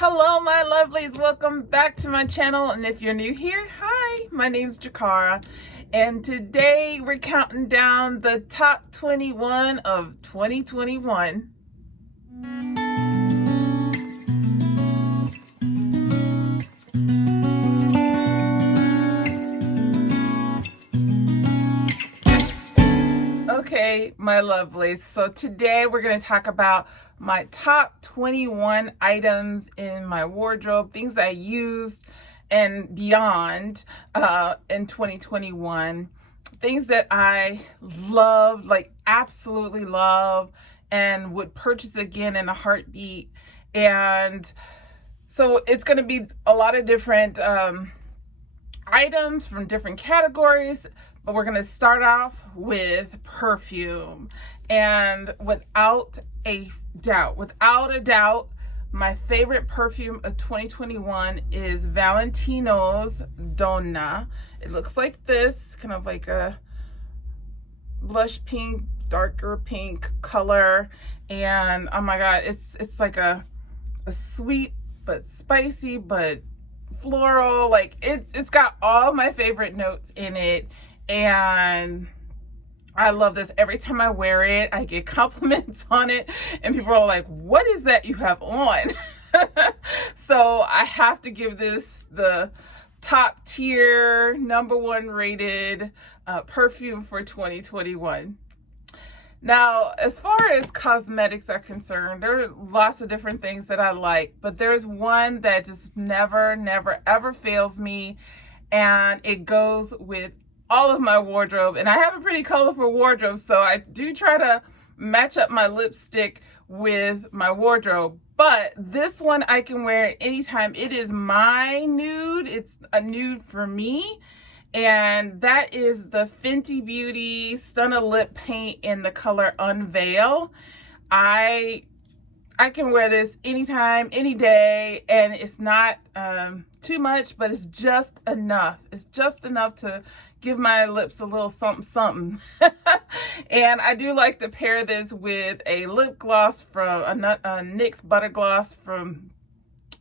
Hello, my lovelies. Welcome back to my channel. And if you're new here, hi, my name's Jakara. And today we're counting down the top 21 of 2021. Okay, my lovelies. So today we're going to talk about my top 21 items in my wardrobe, things I used and beyond in 2021, things that I loved, like absolutely love, and would purchase again in a heartbeat. And so it's going to be a lot of different items from different categories, but we're going to start off with perfume. And without a doubt, my favorite perfume of 2021 is Valentino's Donna. It looks like this, kind of like a blush pink, darker pink color. And oh my God, it's like a sweet but spicy but floral. Like it's got all my favorite notes in it, and I love this. Every time I wear it, I get compliments on it, and people are like, what is that you have on? So I have to give this the top tier, #1 rated perfume for 2021. Now, as far as cosmetics are concerned, there are lots of different things that I like, but there's one that just never, ever fails me, and it goes with all of my wardrobe. And I have a pretty colorful wardrobe, so I do try to match up my lipstick with my wardrobe. But this one I can wear anytime. It is my nude. It's a nude for me. And that is the Fenty Beauty Stunna Lip Paint in the color Unveil. I can wear this anytime, any day, and it's not too much, but it's just enough. It's just enough to give my lips a little something. And I do like to pair this with a lip gloss from a NYX Butter Gloss from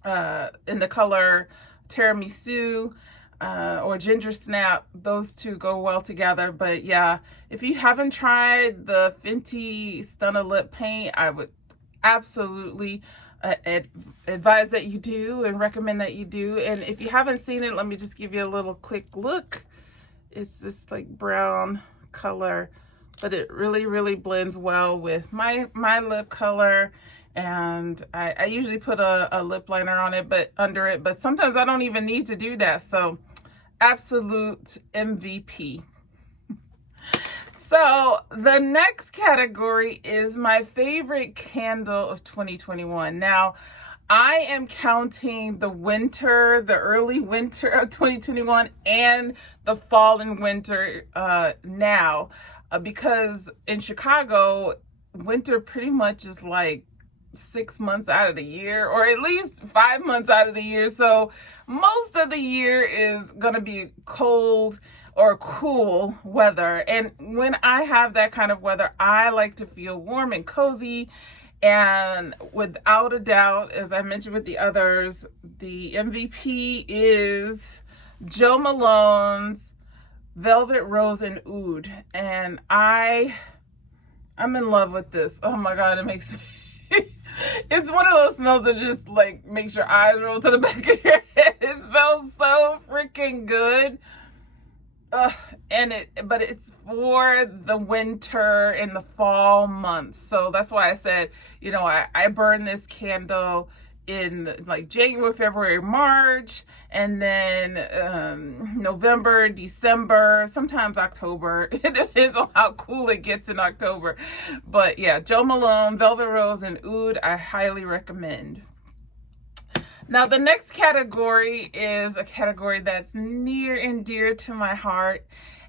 in the color Tiramisu. Or Ginger Snap. Those two go well together. But yeah, if you haven't tried the Fenty Stunna Lip Paint, I would absolutely advise that you do and recommend that you do. And if you haven't seen it, let me just give you a little quick look. It's this like brown color, but it really blends well with my lip color. And I usually put a lip liner on it, but under it, but sometimes I don't even need to do that. So absolute MVP. So the next category is my favorite candle of 2021. Now, I am counting the early winter of 2021 and the fall and winter now, because in Chicago, winter pretty much is like 6 months out of the year, or at least 5 months out of the year. So most of the year is going to be cold or cool weather. And when I have that kind of weather, I like to feel warm and cozy. And without a doubt, as I mentioned with the others, the MVP is Jo Malone's Velvet Rose and Oud. And I'm in love with this. Oh my God, it makes me it's one of those smells that just like makes your eyes roll to the back of your head. It smells so freaking good. But it's for the winter and the fall months. So that's why I said, I burn this candle in like January, February, March, and then November, December, sometimes October. It depends on how cool it gets in October. But yeah, Jo Malone, Velvet Rose, and Oud, I highly recommend. Now, the next category is a category that's near and dear to my heart,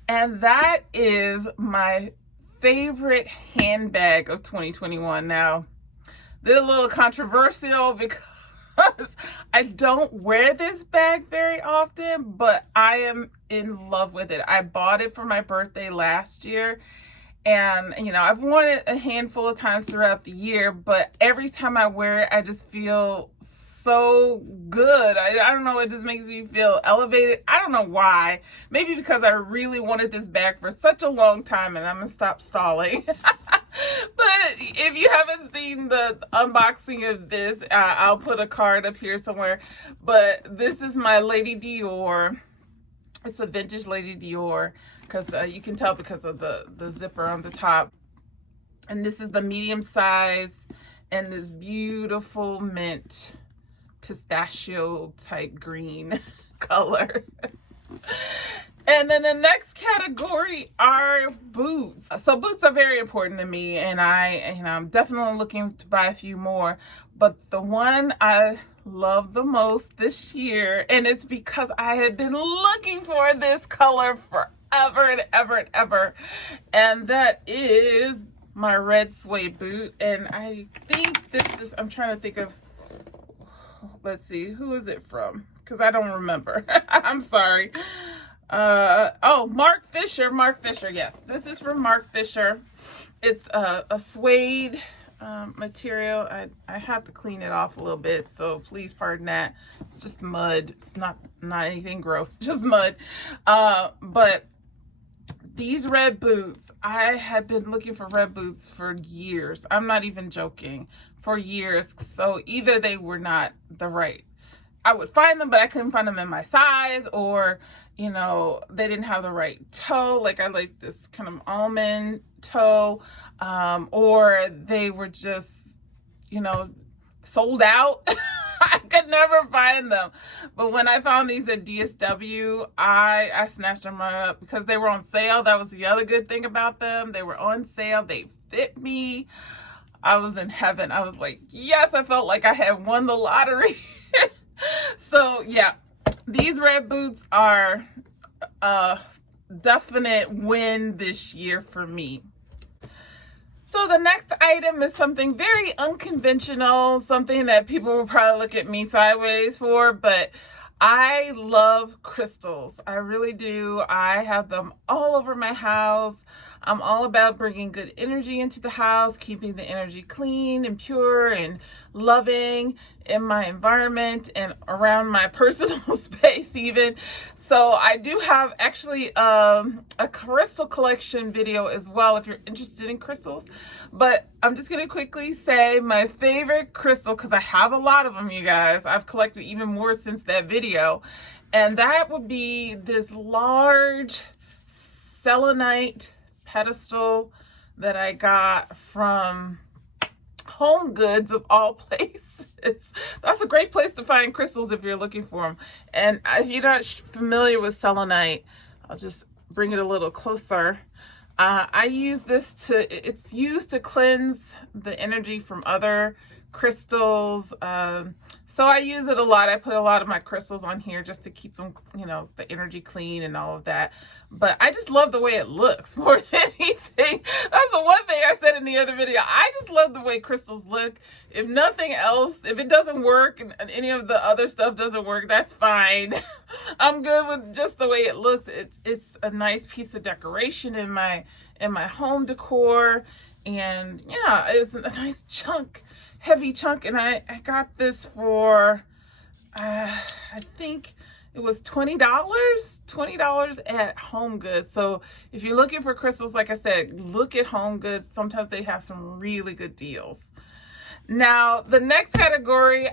and that is my favorite handbag of 2021. Now, they're a little controversial because I don't wear this bag very often, but I am in love with it. I bought it for my birthday last year, and I've worn it a handful of times throughout the year, but every time I wear it, I just feel so so good. I don't know, it just makes me feel elevated. I don't know why. Maybe because I really wanted this bag for such a long time, and I'm gonna stop stalling. But if you haven't seen the unboxing of this, I'll put a card up here somewhere. But this is my Lady Dior. It's a vintage Lady Dior, because you can tell because of the zipper on the top. And this is the medium size, and this beautiful mint pistachio type green color. And then the next category are boots. So boots are very important to me, and I'm definitely looking to buy a few more. But the one I love the most this year, and it's because I had been looking for this color forever and ever and ever, and that is my red suede boot. And I think this is, I'm trying to think of, let's see, who is it from? Because I don't remember. I'm sorry. Oh, Mark Fisher, yes. This is from Mark Fisher. It's a suede material. I have to clean it off a little bit, so please pardon that. It's just mud. It's not anything gross, just mud. But these red boots, I had been looking for red boots for years. I'm not even joking, for years. So either they were not the right, I would find them, but I couldn't find them in my size, or you know, they didn't have the right toe. Like I like this kind of almond toe, or they were just, you know, sold out. I could never find them. But when I found these at DSW, I snatched them right up because they were on sale. That was the other good thing about them. They were on sale. They fit me. I was in heaven. I was like, yes, I felt like I had won the lottery. So yeah, these red boots are a definite win this year for me. So the next item is something very unconventional, something that people will probably look at me sideways for, but I love crystals. I really do. I have them all over my house. I'm all about bringing good energy into the house, keeping the energy clean and pure and loving in my environment and around my personal space even. So I do have actually a crystal collection video as well if you're interested in crystals. But I'm just going to quickly say my favorite crystal, because I have a lot of them, you guys. I've collected even more since that video. And that would be this large selenite pedestal that I got from Home Goods of all places. That's a great place to find crystals if you're looking for them. And if you're not familiar with selenite, I'll just bring it a little closer. I use this it's used to cleanse the energy from other crystals. So I use it a lot. I put a lot of my crystals on here just to keep them, you know, the energy clean and all of that. But I just love the way it looks more than anything. That's the one thing I said in the other video. I just love the way crystals look. If nothing else, if it doesn't work and any of the other stuff doesn't work, that's fine. I'm good with just the way it looks. It's a nice piece of decoration in my home decor. And yeah, it's a nice chunk, heavy chunk. And I got this for, I think it was $20 at Home Goods. So if you're looking for crystals, like I said, look at Home Goods. Sometimes they have some really good deals. Now, the next category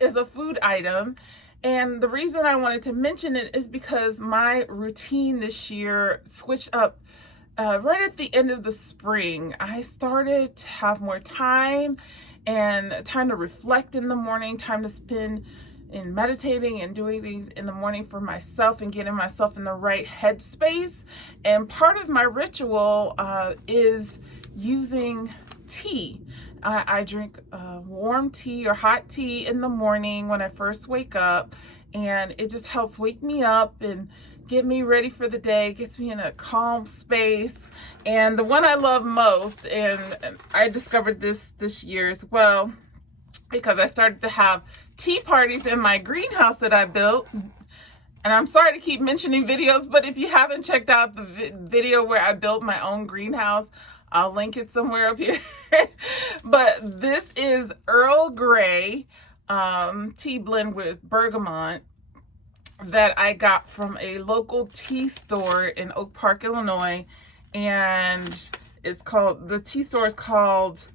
is a food item. And the reason I wanted to mention it is because my routine this year switched up right at the end of the spring. I started to have more time and time to reflect in the morning, time to spend in meditating and doing things in the morning for myself and getting myself in the right headspace. And part of my ritual is using tea. I drink warm tea or hot tea in the morning when I first wake up, and it just helps wake me up and get me ready for the day, gets me in a calm space. And the one I love most, and I discovered this year as well, because I started to have tea parties in my greenhouse that I built. And I'm sorry to keep mentioning videos, but if you haven't checked out the video where I built my own greenhouse, I'll link it somewhere up here. But this is Earl Grey tea blend with bergamot that I got from a local tea store in Oak Park, Illinois. And the tea store is called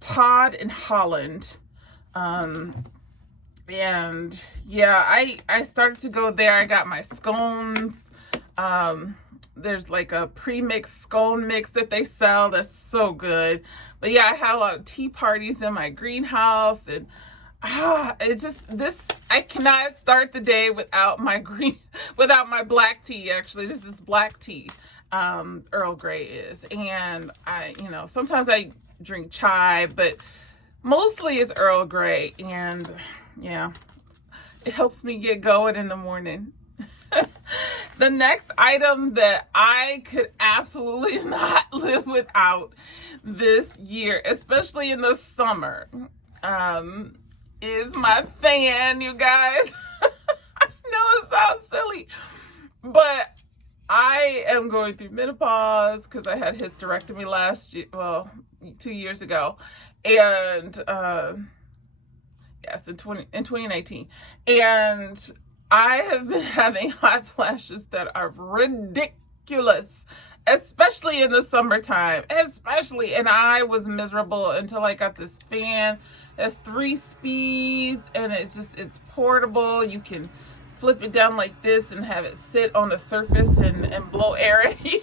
Todd in Holland. And yeah, I started to go there. I got my scones. There's like a pre-mixed scone mix that they sell that's so good. But yeah, I had a lot of tea parties in my greenhouse, and I cannot start the day without my without my black tea. Actually, this is black tea. Earl Grey is, and sometimes I drink chai, but mostly it's Earl Grey, and yeah, it helps me get going in the morning. The next item that I could absolutely not live without this year, especially in the summer, is my fan, you guys. I know it sounds silly, but I am going through menopause because I had hysterectomy last year, 2 years ago, and yes, in 2019, and I have been having hot flashes that are ridiculous, especially in the summertime, and I was miserable until I got this fan. It's 3 speeds, and it's portable. You can flip it down like this and have it sit on a surface and blow air at you.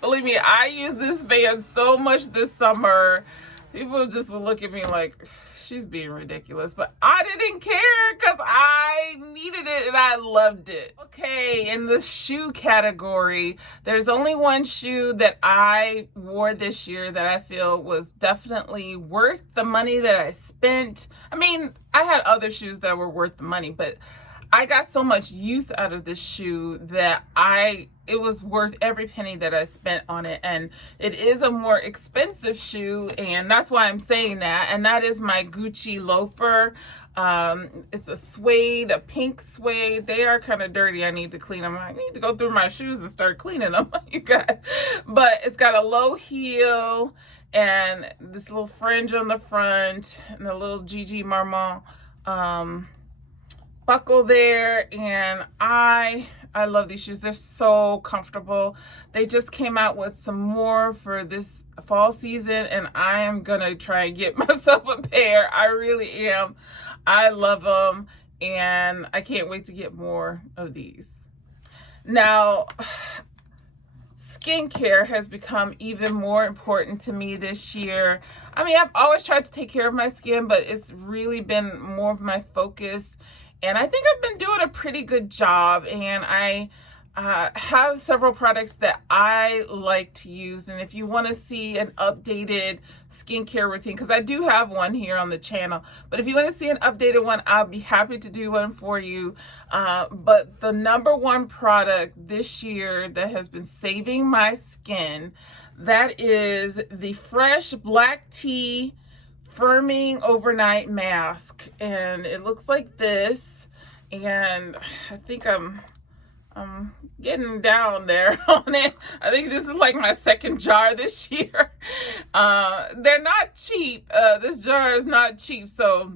Believe me, I use this fan so much this summer. People just would look at me like, she's being ridiculous, but I didn't care because I needed it and I loved it. Okay, in the shoe category, there's only one shoe that I wore this year that I feel was definitely worth the money that I spent. I mean, I had other shoes that were worth the money, but I got so much use out of this shoe that it was worth every penny that I spent on it. And it is a more expensive shoe, and that's why I'm saying that. And that is my Gucci loafer. It's a pink suede. They are kind of dirty. I need to clean them. I need to go through my shoes and start cleaning them, you guys. But it's got a low heel and this little fringe on the front and a little Gigi Marmont buckle there, and I love these shoes. They're so comfortable. They just came out with some more for this fall season, and I am gonna try and get myself a pair. I really am. I love them, and I can't wait to get more of these. Now, skincare has become even more important to me this year. I mean, I've always tried to take care of my skin, but it's really been more of my focus. And I think I've been doing a pretty good job, and I have several products that I like to use. And if you want to see an updated skincare routine, because I do have one here on the channel, but if you want to see an updated one, I'll be happy to do one for you. But the number one product this year that has been saving my skin, that is the Fresh Black Tea Firming Overnight Mask, and it looks like this, and I think I'm getting down there on it. I think this is like my second jar this year. They're not cheap. This jar is not cheap, so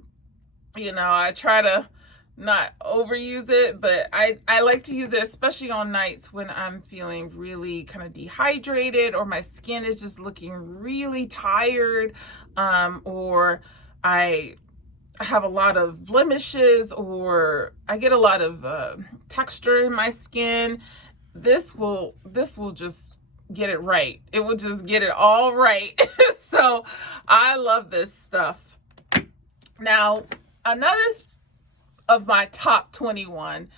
I try to not overuse it, but I like to use it especially on nights when I'm feeling really kind of dehydrated, or my skin is just looking really tired, or I have a lot of blemishes, or I get a lot of texture in my skin. This will just get it right. It will just get it all right. So I love this stuff. Now, another of my top 21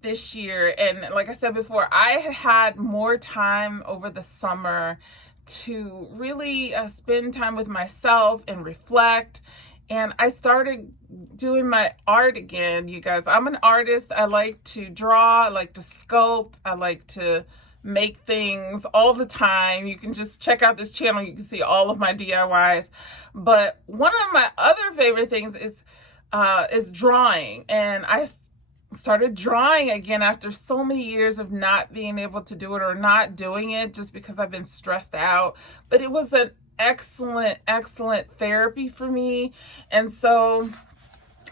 this year, and like I said before, I had more time over the summer to really spend time with myself and reflect, and I started doing my art again, you guys. I'm an artist. I like to draw, I like to sculpt, I like to make things all the time. You can just check out this channel, you can see all of my DIYs. But one of my other favorite things is drawing, and I started drawing again after so many years of not being able to do it, or not doing it just because I've been stressed out. But it was an excellent therapy for me, and so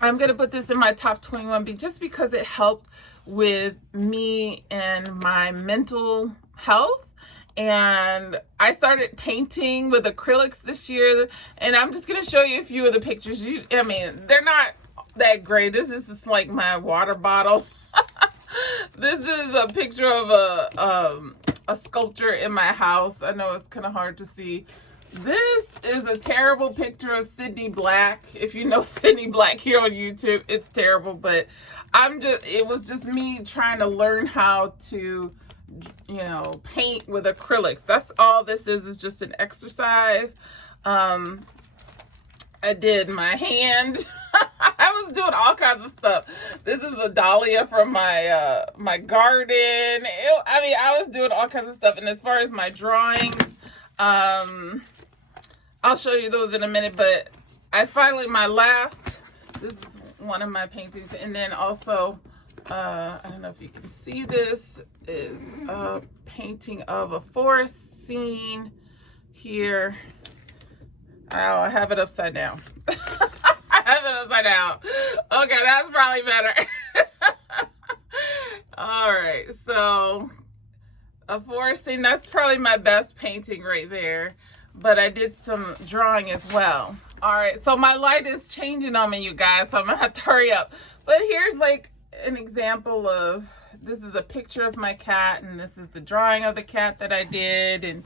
I'm going to put this in my top 21 just because it helped with me and my mental health. And I started painting with acrylics this year, and I'm just going to show you a few of the pictures. I mean, they're not that great. This is just like my water bottle. This is a picture of a sculpture in my house. I know it's kind of hard to see. This is a terrible picture of Sydney Black. If you know Sydney Black here on YouTube, it's terrible, but it was just me trying to learn how to, you know, paint with acrylics. That's all this is just an exercise. I did my hand. I was doing all kinds of stuff. This is a dahlia from my my garden. I was doing all kinds of stuff. And as far as my drawings, I'll show you those in a minute, but this is one of my paintings. And then also, I don't know if you can see this, is a painting of a forest scene here. Oh, I have it upside down. I have it upside down. Okay, that's probably better. All right, so a forest scene, that's probably my best painting right there. But I did some drawing as well. All right, so my light is changing on me, you guys, so I'm gonna have to hurry up. But here's like an example of, this is a picture of my cat, and this is the drawing of the cat that I did. And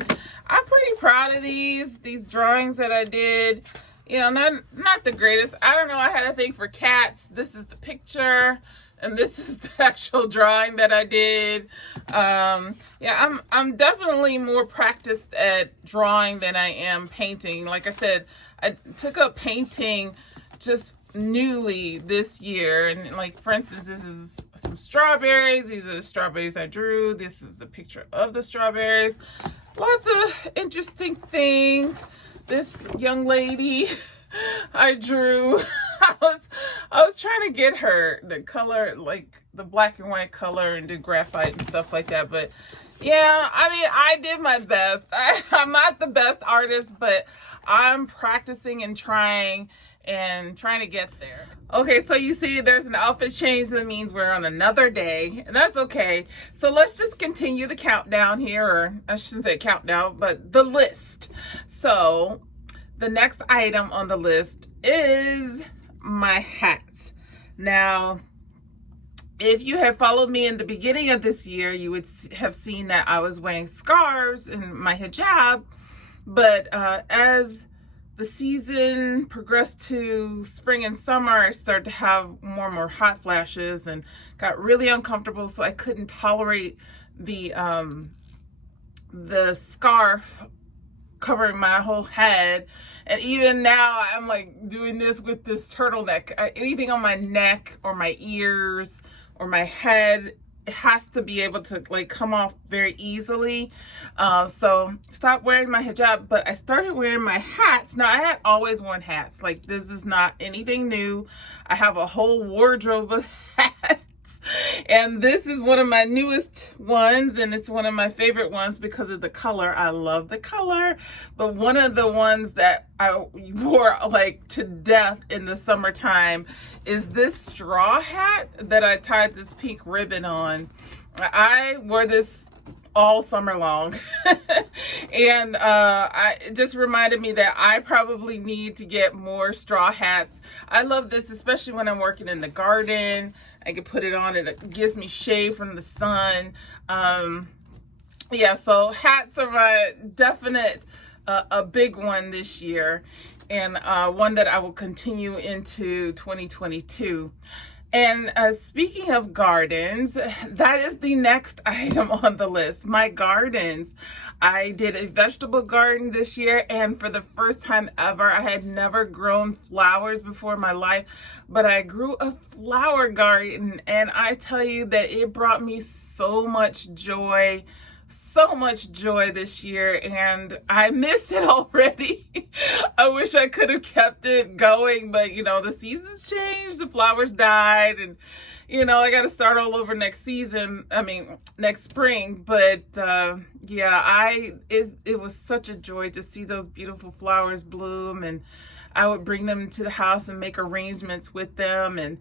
I'm pretty proud of these drawings that I did. You know, not the greatest. I don't know, I had a thing for cats. This is the picture, and this is the actual drawing that I did. Yeah, I'm definitely more practiced at drawing than I am painting. Like I said, I took up painting just newly this year. And like, for instance, this is some strawberries. These are the strawberries I drew. This is the picture of the strawberries. Lots of interesting things. This young lady I drew, I was trying to get her the color, like the black and white color, and do graphite and stuff like that. But yeah, I mean, I did my best. I'm not the best artist, but I'm practicing and trying to get there. Okay, so you see there's an outfit change. That means we're on another day, and that's okay. So let's just continue the countdown here, or I shouldn't say countdown, but the list. So the next item on the list is my hats. Now, if you had followed me in the beginning of this year, you would have seen that I was wearing scarves in my hijab, but as the season progressed to spring and summer, I started to have more and more hot flashes and got really uncomfortable, so I couldn't tolerate the scarf covering my whole head. And even now, I'm like doing this with this turtleneck. Anything on my neck or my ears or my head, it has to be able to like come off very easily. So stopped wearing my hijab, but I started wearing my hats. Now, I had always worn hats. Like, this is not anything new. I have a whole wardrobe of hats. And this is one of my newest ones, and it's one of my favorite ones because of the color. I love the color. But one of the ones that I wore like to death in the summertime is this straw hat that I tied this pink ribbon on. I wore this all summer long. And it just reminded me that I probably need to get more straw hats. I love this, especially when I'm working in the garden. I can put it on, it gives me shade from the sun. Yeah, so hats are my definite, a big one this year, and one that I will continue into 2022. And speaking of gardens, that is the next item on the list, my gardens. I did a vegetable garden this year, and for the first time ever, I had never grown flowers before in my life, but I grew a flower garden, and I tell you that it brought me so much joy this year, and I miss it already. I wish I could have kept it going, but you know, the seasons changed, the flowers died, and you know, I got to start all over next spring. But yeah, it was such a joy to see those beautiful flowers bloom, and I would bring them to the house and make arrangements with them. And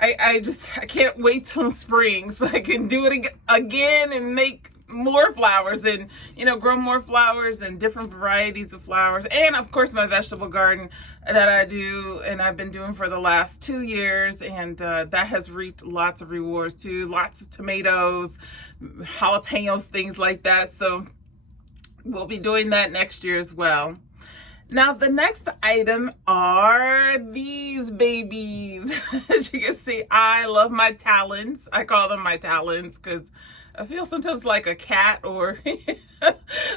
I can't wait till spring so I can do it again and make more flowers and, you know, grow more flowers and different varieties of flowers. And of course my vegetable garden that I do and I've been doing for the last 2 years, and that has reaped lots of rewards too. Lots of tomatoes, jalapenos, things like that. So we'll be doing that next year as well. Now the next item are these babies. As you can see, I love my talons. I call them my talons because I feel sometimes like a cat, or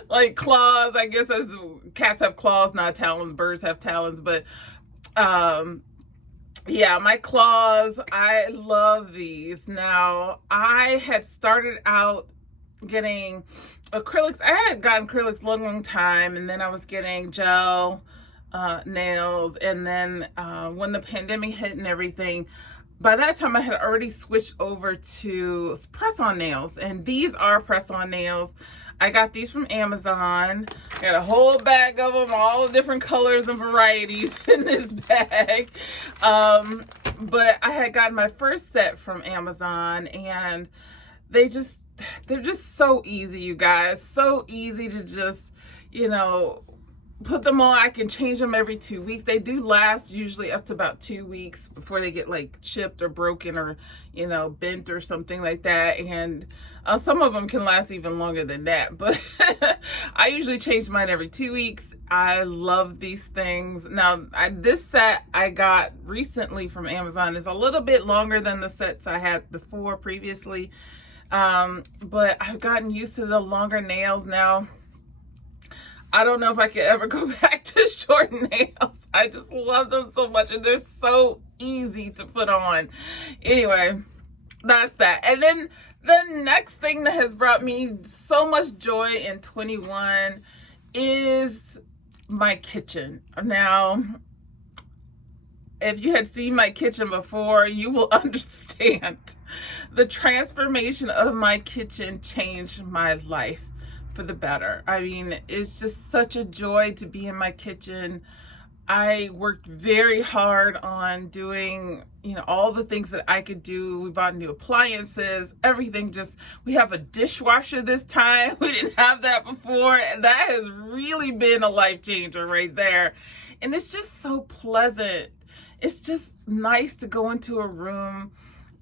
like claws. I guess as cats have claws, not talons. Birds have talons, but yeah, my claws. I love these. Now I had started out getting acrylics. I had gotten acrylics long time, and then I was getting gel nails, and then when the pandemic hit and everything, by that time I had already switched over to press-on nails, and these are press-on nails. I got these from Amazon. Got a whole bag of them, all the different colors and varieties in this bag. But I had gotten my first set from Amazon, and they're just so easy, you guys. So easy to just, you know, put them on. I can change them every 2 weeks. They do last usually up to about 2 weeks before they get like chipped or broken or, you know, bent or something like that. And some of them can last even longer than that, but I usually change mine every 2 weeks. I love these things. Now this set I got recently from Amazon is a little bit longer than the sets I had before previously, but I've gotten used to the longer nails now. I don't know if I could ever go back to short nails. I just love them so much, and they're so easy to put on. Anyway, that's that. And then the next thing that has brought me so much joy in 21 is my kitchen. Now, if you had seen my kitchen before, you will understand the transformation of my kitchen changed my life for the better. I mean, it's just such a joy to be in my kitchen. I worked very hard on doing, you know, all the things that I could do. We bought new appliances, everything. Just, we have a dishwasher this time. We didn't have that before, and that has really been a life changer right there. And it's just so pleasant. It's just nice to go into a room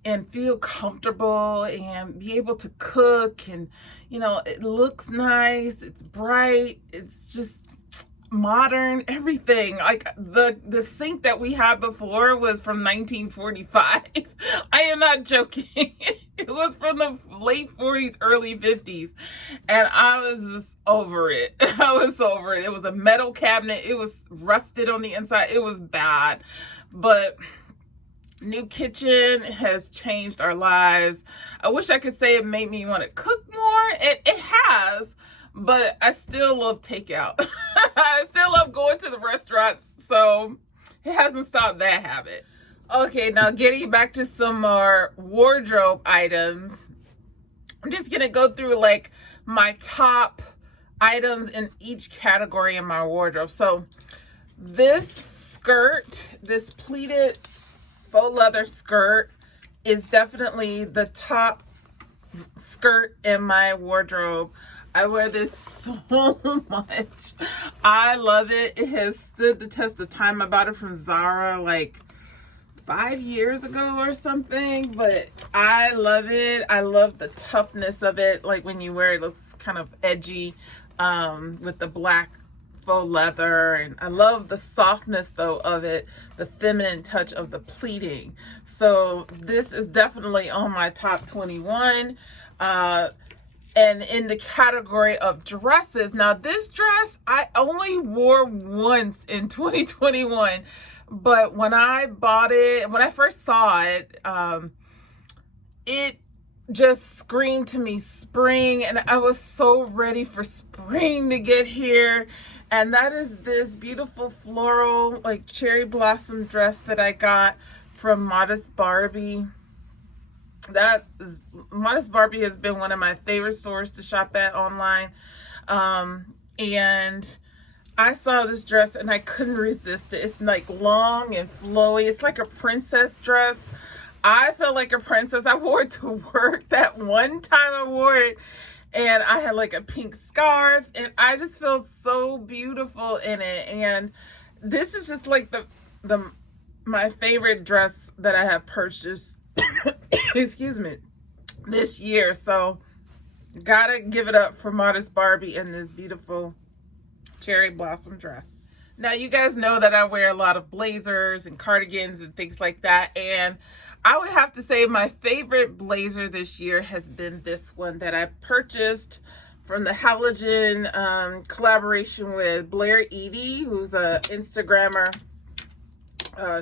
and feel comfortable and be able to cook, and, you know, it looks nice, it's bright, it's just modern, everything. Like the sink that we had before was from 1945. I am not joking. It was from the late 40s, early 50s, and I was just over it. I was over it. It was a metal cabinet. It was rusted on the inside. It was bad, but new kitchen has changed our lives. I wish I could say it made me want to cook more. It has, but I still love takeout. I still love going to the restaurants, so it hasn't stopped that habit. Okay, now getting back to some more wardrobe items. I'm just gonna go through like my top items in each category in my wardrobe. So this skirt, this pleated faux leather skirt, is definitely the top skirt in my wardrobe. I wear this so much. I love it. It has stood the test of time. I bought it from Zara like 5 years ago or something, but I love it. I love the toughness of it. Like when you wear it, it looks kind of edgy with the black faux leather, and I love the softness though of it, the feminine touch of the pleating. So this is definitely on my top 21. And in the category of dresses, now this dress I only wore once in 2021, but when I bought it, when I first saw it, it just screamed to me spring, and I was so ready for spring to get here. And that is this beautiful floral, like cherry blossom dress that I got from Modest Barbie. Modest Barbie has been one of my favorite stores to shop at online. And I saw this dress and I couldn't resist it. It's like long and flowy. It's like a princess dress. I felt like a princess. I wore it to work that one time I wore it, and I had like a pink scarf, and I just felt so beautiful in it. And this is just like the my favorite dress that I have purchased excuse me, this year. So gotta give it up for Modest Barbie and this beautiful cherry blossom dress. Now, you guys know that I wear a lot of blazers and cardigans and things like that, and I would have to say my favorite blazer this year has been this one that I purchased from the Halogen collaboration with Blair Edie, who's a Instagrammer.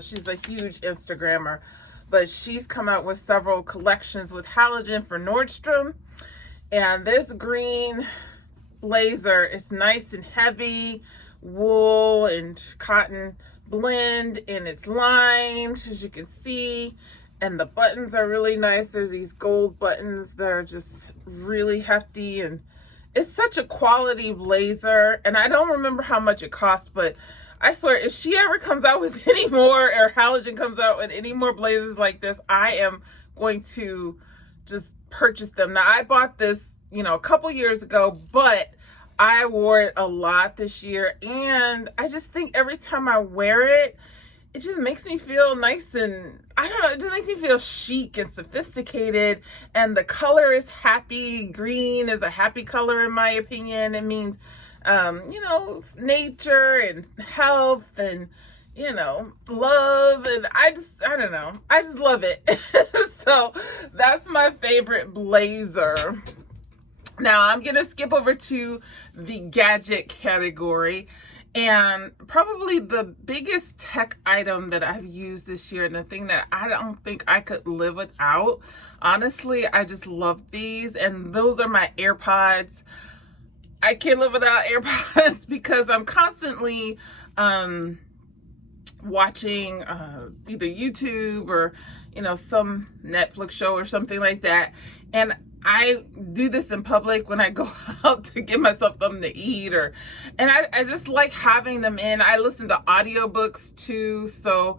She's a huge Instagrammer, but she's come out with several collections with Halogen for Nordstrom. And this green blazer is nice and heavy, wool and cotton blend, and it's lined, as you can see, and the buttons are really nice. There's these gold buttons that are just really hefty, and it's such a quality blazer. And I don't remember how much it costs, but I swear if she ever comes out with any more, or Halogen comes out with any more blazers like this, I am going to just purchase them. Now, I bought this, a couple years ago, but I wore it a lot this year, and I just think every time I wear it, it just makes me feel nice, and I don't know, it just makes me feel chic and sophisticated. And the color is happy. Green is a happy color in my opinion. It means nature and health and love, and I don't know, I just love it. So that's my favorite blazer. Now I'm gonna skip over to the gadget category, and probably the biggest tech item that I've used this year, and the thing that I don't think I could live without, honestly, I just love these, and those are my AirPods. I can't live without AirPods because I'm constantly watching either YouTube or some Netflix show or something like that, and I do this in public when I go out to give myself something to eat, and I just like having them in. I listen to audiobooks too, so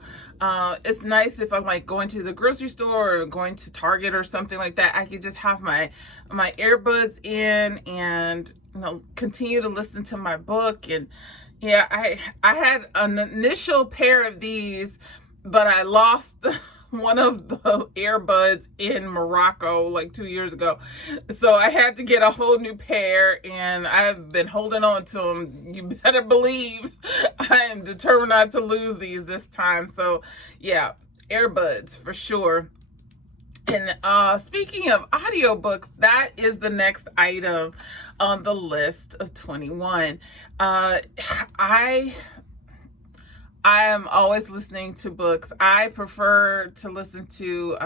it's nice if I'm like going to the grocery store or going to Target or something like that. I could just have my earbuds in and continue to listen to my book. And yeah, I had an initial pair of these, but I lost one of the earbuds in Morocco like 2 years ago. So I had to get a whole new pair, and I've been holding on to them. You better believe I am determined not to lose these this time. So yeah, earbuds for sure. And speaking of audiobooks, that is the next item on the list of 21. I am always listening to books. I prefer to listen to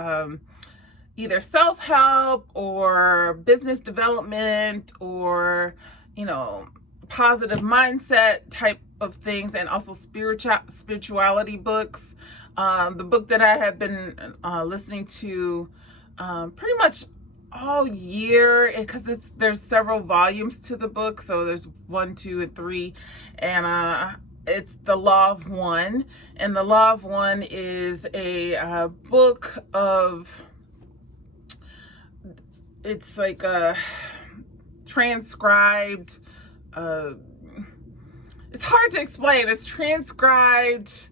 either self-help or business development or, positive mindset type of things, and also spirituality books. The book that I have been listening to pretty much all year, because there's several volumes to the book. So there's 1, 2, and 3, and it's The Law of One. And The Law of One is a book of, it's like a transcribed, it's hard to explain. It's transcribed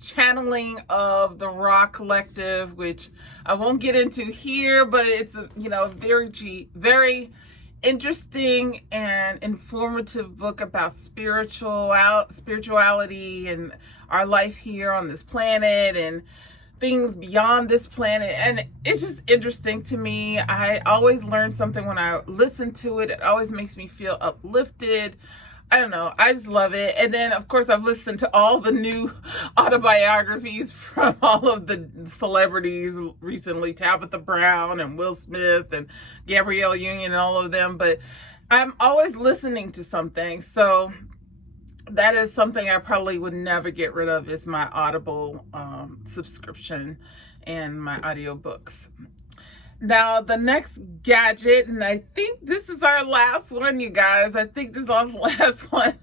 channeling of the Raw Collective, which I won't get into here, but it's a very interesting and informative book about spirituality and our life here on this planet and things beyond this planet. And it's just interesting to me. I always learn something when I listen to it. It always makes me feel uplifted. I don't know, I just love it. And then of course I've listened to all the new autobiographies from all of the celebrities recently, Tabitha Brown and Will Smith and Gabrielle Union and all of them. But I'm always listening to something, so that is something I probably would never get rid of, is my Audible subscription and my audiobooks. Now, the next gadget, and I think this is our last one, you guys. I think this is our last one.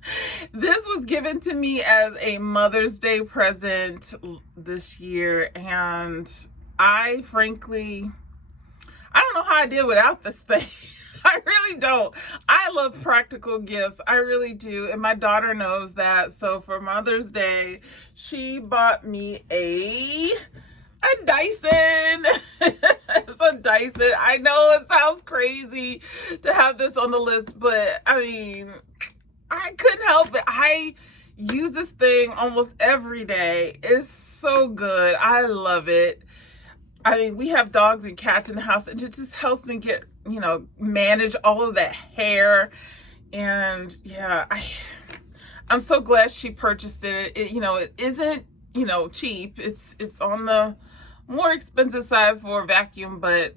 This was given to me as a Mother's Day present this year, and I frankly, I don't know how I did without this thing. I really don't. I love practical gifts. I really do. And my daughter knows that. So for Mother's Day, she bought me a Dyson. It's a Dyson. I know it sounds crazy to have this on the list, but I mean, I couldn't help it. I use this thing almost every day. It's so good. I love it. I mean, we have dogs and cats in the house, and it just helps me get, manage all of that hair. And yeah, I'm so glad she purchased it. It isn't, cheap. It's on the more expensive side for a vacuum, but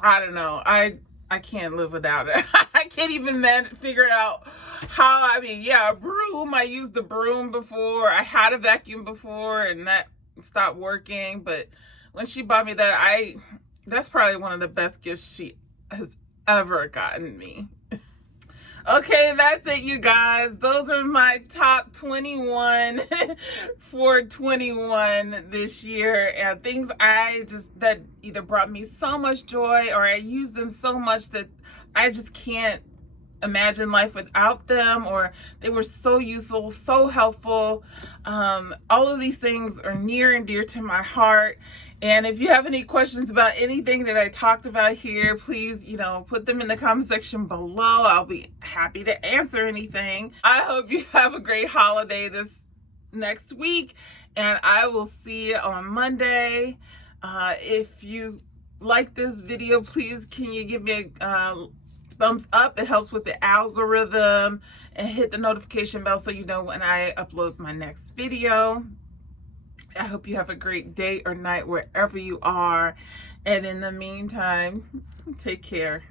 I don't know. I can't live without it. I can't even figure out how. I mean, yeah, a broom. I used a broom before. I had a vacuum before, and that stopped working. But when she bought me that, that's probably one of the best gifts she has ever gotten me. Okay, that's it, you guys. Those are my top 21 for 21 this year, and things that either brought me so much joy, or I use them so much that I just can't imagine life without them, or they were so useful, so helpful. All of these things are near and dear to my heart. And if you have any questions about anything that I talked about here, please, put them in the comment section below. I'll be happy to answer anything. I hope you have a great holiday this next week, and I will see you on Monday. If you like this video, please, can you give me a thumbs up? It helps with the algorithm, and hit the notification bell so you know when I upload my next video. I hope you have a great day or night wherever you are, and in the meantime, take care.